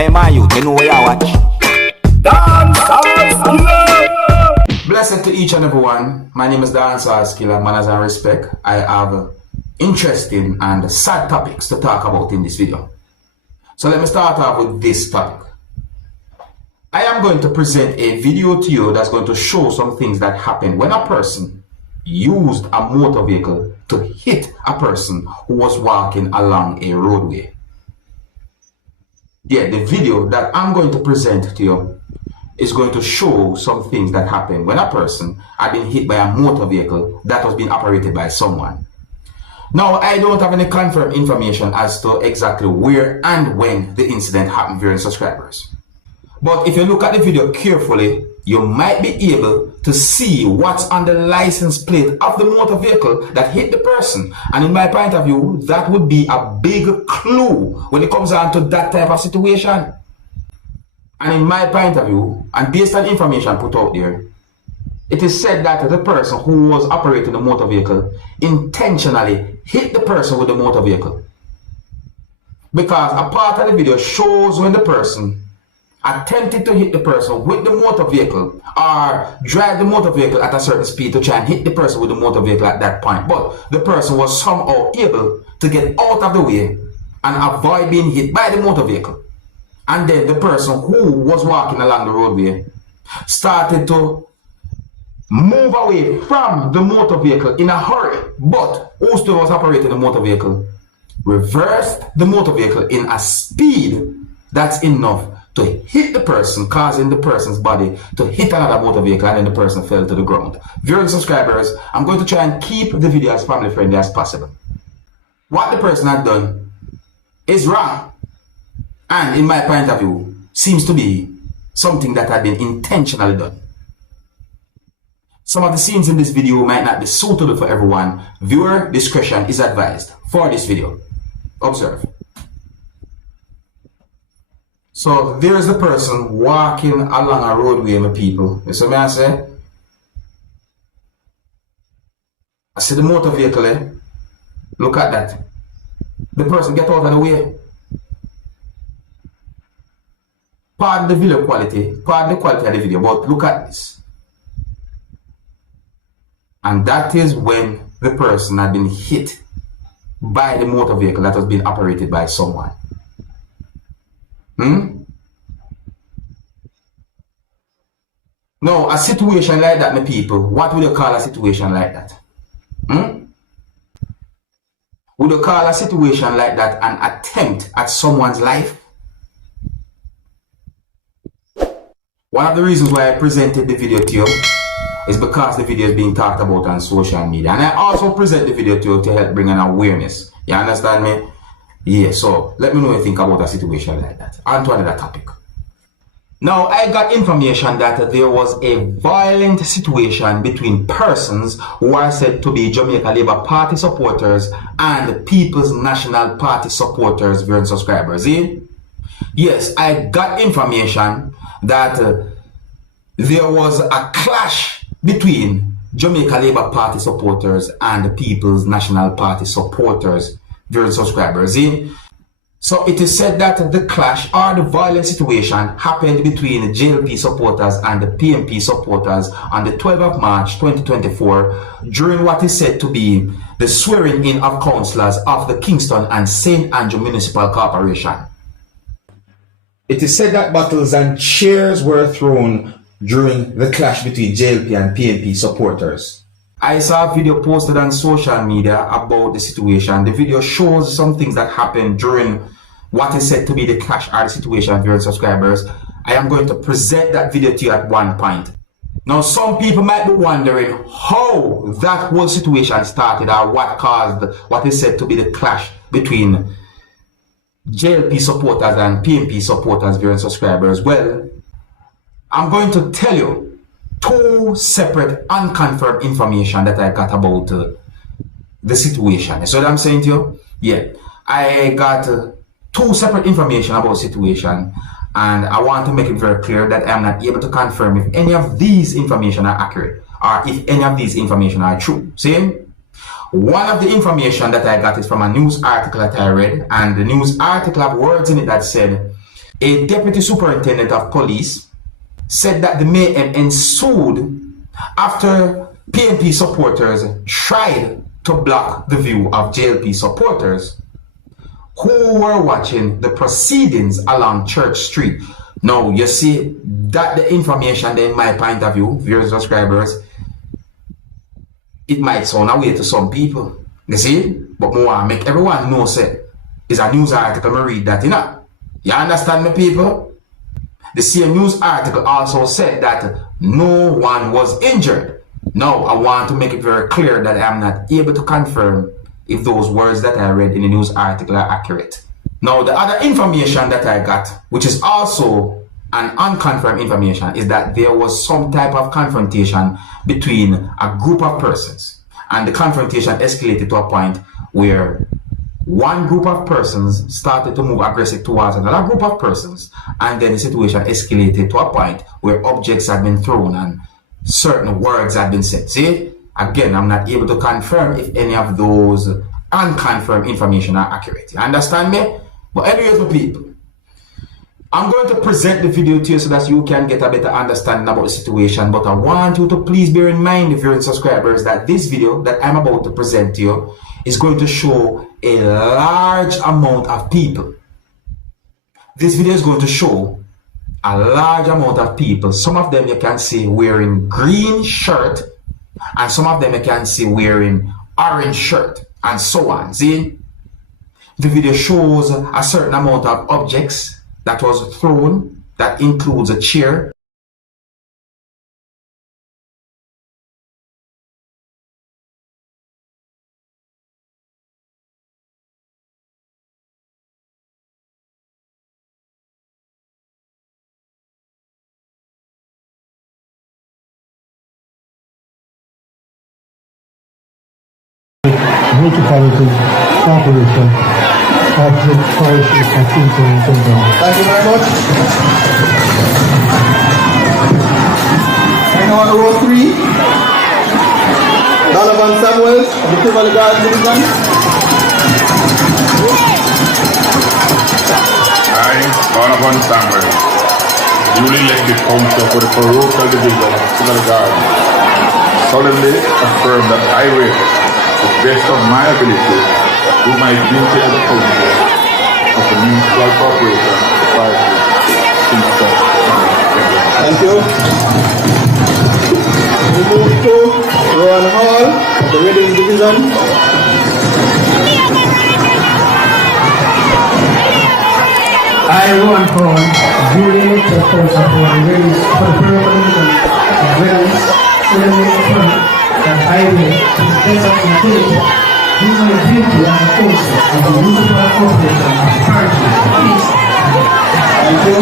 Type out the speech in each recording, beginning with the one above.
Hey man, you know where I watch. Dancehall skilla. Blessed to each and everyone. My name is Dancehall skilla. Manners and respect. I have interesting and sad topics to talk about in this video. So let me start off with this topic. I am going to present a video to you that's going to show some things that happen when a person used a motor vehicle to hit a person who was walking along a roadway. Yeah, the video that I'm going to present to you is going to show some things that happen when a person had been hit by a motor vehicle that was being operated by someone. Now, I don't have any confirmed information as to exactly where and when the incident happened, viewers and subscribers. But if you look at the video carefully, you might be able to see what's on the license plate of the motor vehicle that hit the person. And in my point of view, that would be a big clue when it comes down to that type of situation. And in my point of view, and based on information put out there, it is said that the person who was operating the motor vehicle intentionally hit the person with the motor vehicle. Because a part of the video shows when the person attempted to hit the person with the motor vehicle or drive the motor vehicle at a certain speed to try and hit the person with the motor vehicle at that point. But the person was somehow able to get out of the way and avoid being hit by the motor vehicle. And then the person who was walking along the roadway started to move away from the motor vehicle in a hurry. But who still was operating the motor vehicle reversed the motor vehicle in a speed that's enough to hit the person, causing the person's body to hit another motor vehicle, and then the person fell to the ground. Viewers and subscribers, I'm going to try and keep the video as family friendly as possible. What the person had done is wrong, and in my point of view, seems to be something that had been intentionally done. Some of the scenes in this video might not be suitable for everyone. Viewer discretion is advised for this video. Observe. So there's the person walking along a roadway, my people. You see what I say? I see the motor vehicle there. Look at that. The person get out of the way. Pardon the video quality, pardon the quality of the video, but look at this. And that is when the person had been hit by the motor vehicle that was being operated by someone. Now, a situation like that, my people, what would you call a situation like that? Would you call a situation like that an attempt at someone's life? One of the reasons why I presented the video to you is because the video is being talked about on social media. And I also present the video to you to help bring an awareness. You understand me? Yeah, so let me know what you think about a situation like that. On to another topic. Now, I got information that there was a violent situation between persons who are said to be Jamaica Labour Party supporters and People's National Party supporters, viewers and subscribers. Yes, I got information that there was a clash between Jamaica Labour Party supporters and the People's National Party supporters, viewers and subscribers. So it is said that the clash or the violent situation happened between the JLP supporters and the PNP supporters on the 12th of March 2024 during what is said to be the swearing in of councillors of the Kingston and St. Andrew Municipal Corporation. It is said that bottles and chairs were thrown during the clash between JLP and PNP supporters. I saw a video posted on social media about the situation. The video shows some things that happened during what is said to be the clash or the situation, viewers and subscribers. I am going to present that video to you at one point. Now, some people might be wondering how that whole situation started or what caused what is said to be the clash between JLP supporters and PNP supporters, viewers and subscribers. Well, I'm going to tell you two separate unconfirmed information that I got about the situation. So what I'm saying to you? Yeah, I got two separate information about the situation, and I want to make it very clear that I'm not able to confirm if any of these information are accurate or if any of these information are true. See? One of the information that I got is from a news article that I read, and the news article have words in it that said a deputy superintendent of police said that the mayhem ensued after PNP supporters tried to block the view of JLP supporters who were watching the proceedings along Church Street. Now, you see that the information, in my point of view, viewers, subscribers, it might sound away to some people. You see? But I want to make everyone know, say, it's a news article, I read that, you know? You understand me, people? The same news article also said that no one was injured. Now, I want to make it very clear that I am not able to confirm if those words that I read in the news article are accurate. Now, the other information that I got, which is also an unconfirmed information, is that there was some type of confrontation between a group of persons. And the confrontation escalated to a point where one group of persons started to move aggressive towards another group of persons, and then the situation escalated to a point where objects had been thrown and certain words had been said. See, again, I'm not able to confirm if any of those unconfirmed information are accurate. You understand me? But anyways, my people, I'm going to present the video to you so that you can get a better understanding about the situation. But I want you to please bear in mind, if you're subscribers, that this video that I'm about to present to you is going to show a large amount of people. This video is going to show a large amount of people. Some of them you can see wearing green shirt, and some of them you can see wearing orange shirt, and so on. See? The video shows a certain amount of objects that was thrown, that includes a chair. Municipality Corporation of the Parish of Kingston. Thank you very much. I know on row 3, Donovan Samuels of the Kimberley Garden Division. I, Donovan Samuels, duly elected councillor for the parochial division of Skeletal Garden, solemnly affirm that I will, to the best of my ability, do my duty as a councillor of the Municipal Corporation of Spiteful, Kingston. Thank you. We move to Rowan Hall of the Reading Division. I, Rowan Paul, duly elected councillor for the Reading of Reading, solemnly affirm that I will, to the best of my ability, do my duty as a councillor of the Municipal Corporation of Spiteful, Kingston. Thank you.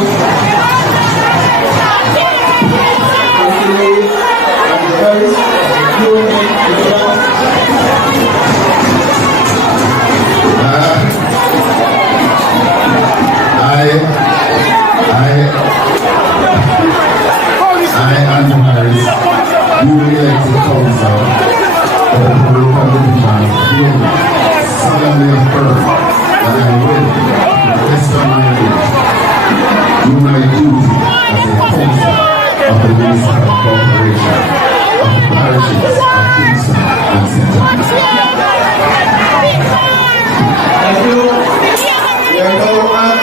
I, Andrew Harris, duly elected councillor of the Political Division of PNP, solemnly affirm that I will, to the best of my ability, do my duty as a councillor of the Municipal Corporation of the Parishes of Kingston and Skeletal. Thank you. We are now at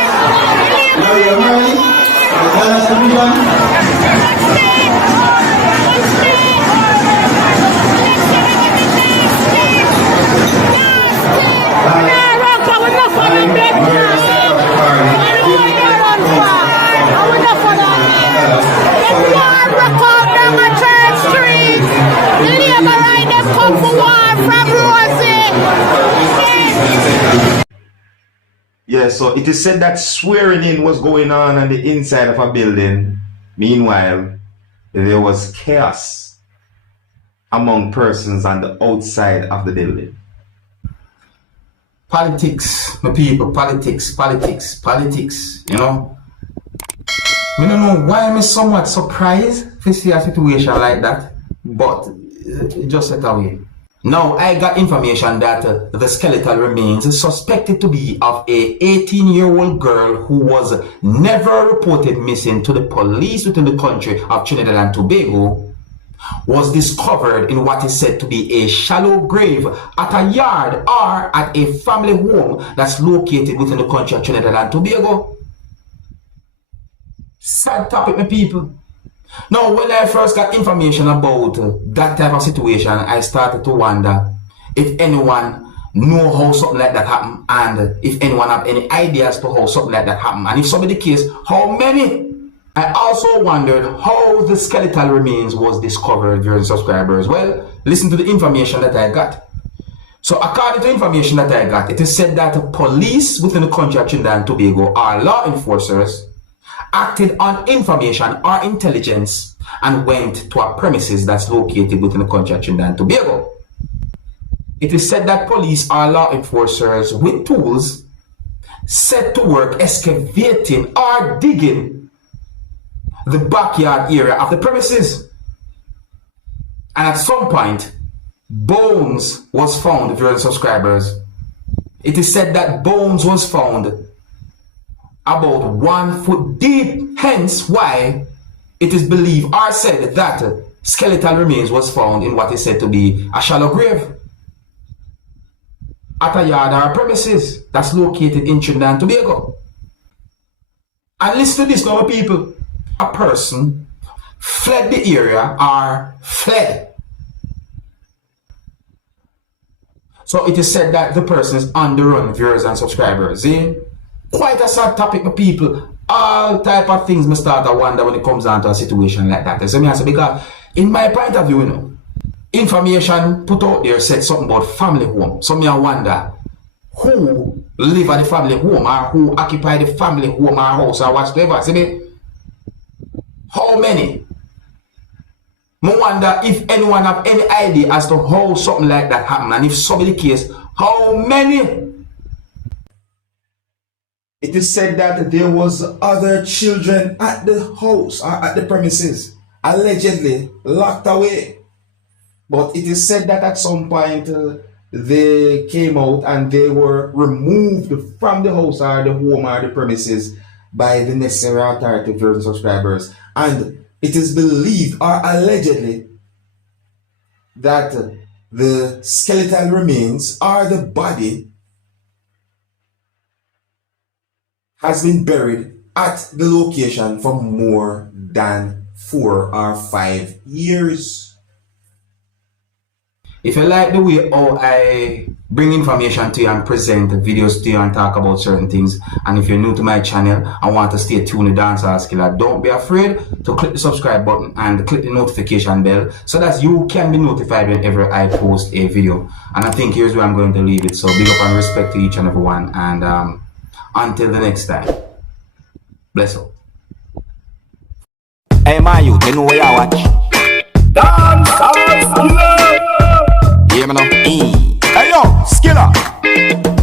Maria Murray of the Dallas Division. Yeah, so it is said that swearing in was going on the inside of a building. Meanwhile, there was chaos among persons on the outside of the building. Politics, my people, politics, you know. I don't know why I'm somewhat surprised to see a situation like that, but it just set away. Now, I got information that the skeletal remains is suspected to be of a 18-year-old girl who was never reported missing to the police within the country of Trinidad and Tobago, was discovered in what is said to be a shallow grave at a yard or at a family home that's located within the country of Trinidad and Tobago. Sad topic, my people. Now, when I first got information about that type of situation, I started to wonder if anyone know how something like that happened, and if anyone have any ideas to how something like that happened, and if so be the case, how many? I also wondered how the skeletal remains was discovered during subscribers. Well, listen to the information that I got. So according to information that I got, it is said that the police within the country of Trinidad and Tobago are law enforcers acted on information or intelligence and went to a premises that's located within the country of Trinidad and Tobago. It is said that police are law enforcers with tools set to work excavating or digging the backyard area of the premises. And at some point, bones was found during subscribers. It is said that bones was found about 1 foot deep, hence why it is believed or said that skeletal remains was found in what is said to be a shallow grave at a yard or premises that's located in Trinidad and Tobago. And listen to this now, people. A person fled the area or fled. So it is said that the person is on the run, viewers and subscribers. Quite a sad topic, my people. All type of things me start to wonder when it comes down to a situation like that. So me I say, because in my point of view, you know, information put out there said something about family home. So me I wonder who live at the family home or who occupy the family home or house or whatsoever. See me? How many? I wonder if anyone have any idea as to how something like that happened, and if so be the case, how many? It is said that there was other children at the house or at the premises, allegedly locked away. But it is said that at some point they came out and they were removed from the house or the home or the premises by the necessary authority for subscribers. And it is believed or allegedly that the skeletal remains or the body has been buried at the location for more than 4 or 5 years. If you like the way how I bring information to you and present videos to you and talk about certain things, and if you're new to my channel and want to stay tuned with Dancehall Skilla, don't be afraid to click the subscribe button and click the notification bell so that you can be notified whenever I post a video. And I think here's where I'm going to leave it. So big up and respect to each and every one, and until the next time, bless up. Hey, my youth, you know where you watch? Dancehall Skilla. Hear me now? Hey, yo, Skilla.